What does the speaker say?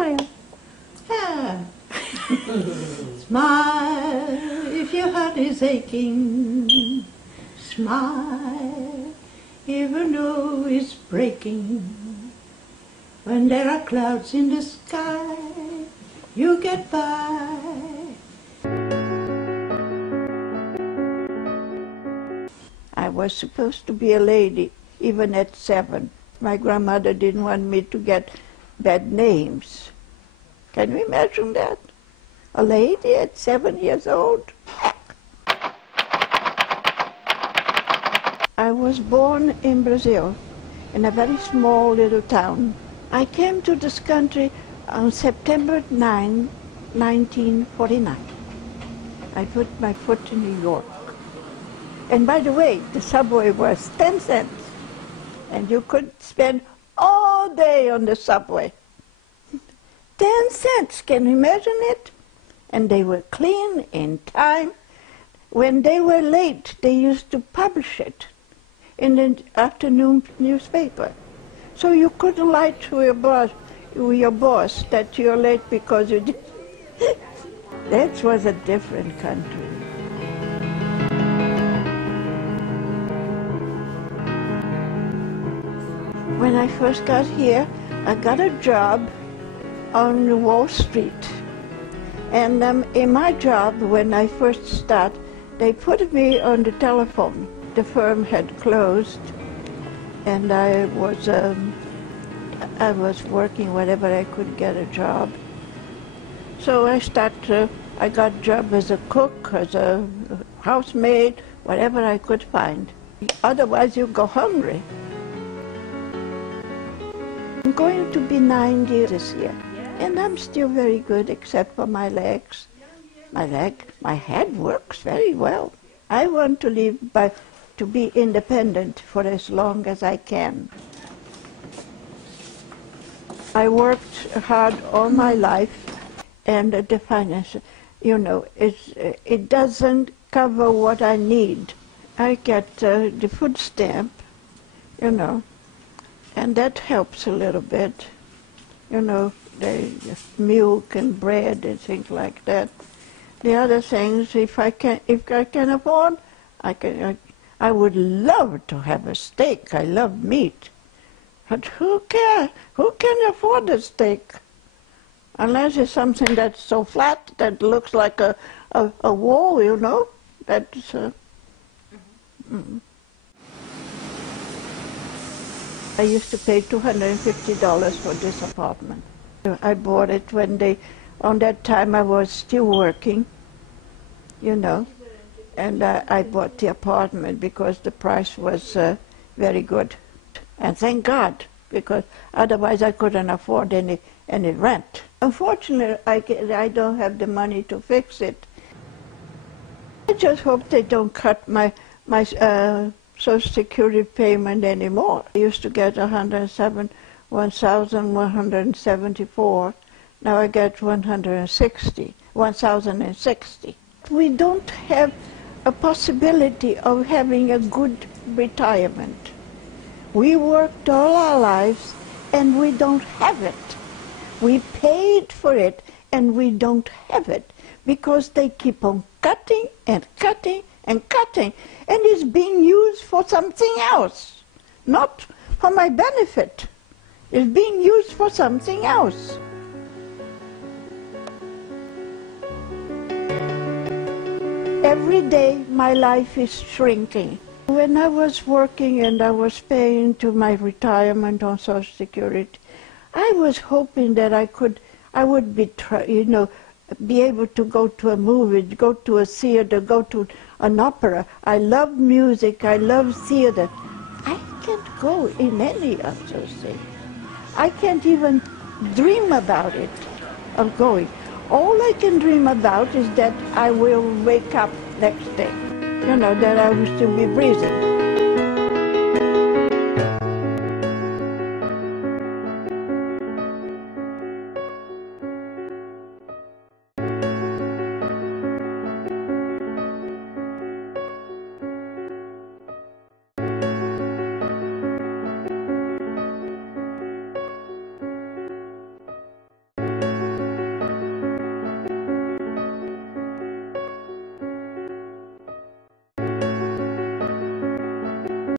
Smile. Yeah. Smile if your heart is aching. Smile even though it's breaking. When there are clouds in the sky, you get by. I was supposed to be a lady even at 7. My grandmother didn't want me to get bad names. Can you imagine that? A lady at 7 years old? I was born in Brazil, in a very small little town. I came to this country on September 9, 1949. I put my foot in New York. And by the way, the subway was 10 cents. And you could spend all day on the subway. 10 cents, can you imagine it? And they were clean in time. When they were late, they used to publish it in the afternoon newspaper. So you couldn't lie to your boss that you're late because you did. That was a different country. When I first got here, I got a job on Wall Street. And in my job, when I first started, they put me on the telephone. The firm had closed, and I was working wherever I could get a job. So I got a job as a cook, as a housemaid, whatever I could find. Otherwise, you go hungry. I'm going to be 90 this year, and I'm still very good except for my legs. My head works very well. I want to live to be independent for as long as I can. I worked hard all my life, and the finance, you know, it doesn't cover what I need. I get the food stamp, you know, and that helps a little bit, you know, the milk and bread and things like that. The other things, if I can afford, I would love to have a steak. I love meat, but who cares? Who can afford a steak? Unless it's something that's so flat that looks like a wall, you know. That's. I used to pay $250 for this apartment. I bought it on that time I was still working, you know, and I bought the apartment because the price was very good. And thank God, because otherwise I couldn't afford any rent. Unfortunately, I don't have the money to fix it. I just hope they don't cut my Social Security payment anymore. I used to get $1,174. Now I get 1,060. We don't have a possibility of having a good retirement. We worked all our lives and we don't have it. We paid for it and we don't have it because they keep on cutting and cutting and cutting, and it's being used for something else, not for my benefit. It's being used for something else. Every day my life is shrinking. When I was working and I was paying to my retirement on Social Security, I was hoping that I would be, you know, be able to go to a movie, go to a theater, go to an opera. I love music, I love theater. I can't go in any of those things. I can't even dream about it, of going. All I can dream about is that I will wake up next day, you know, that I will still be breathing.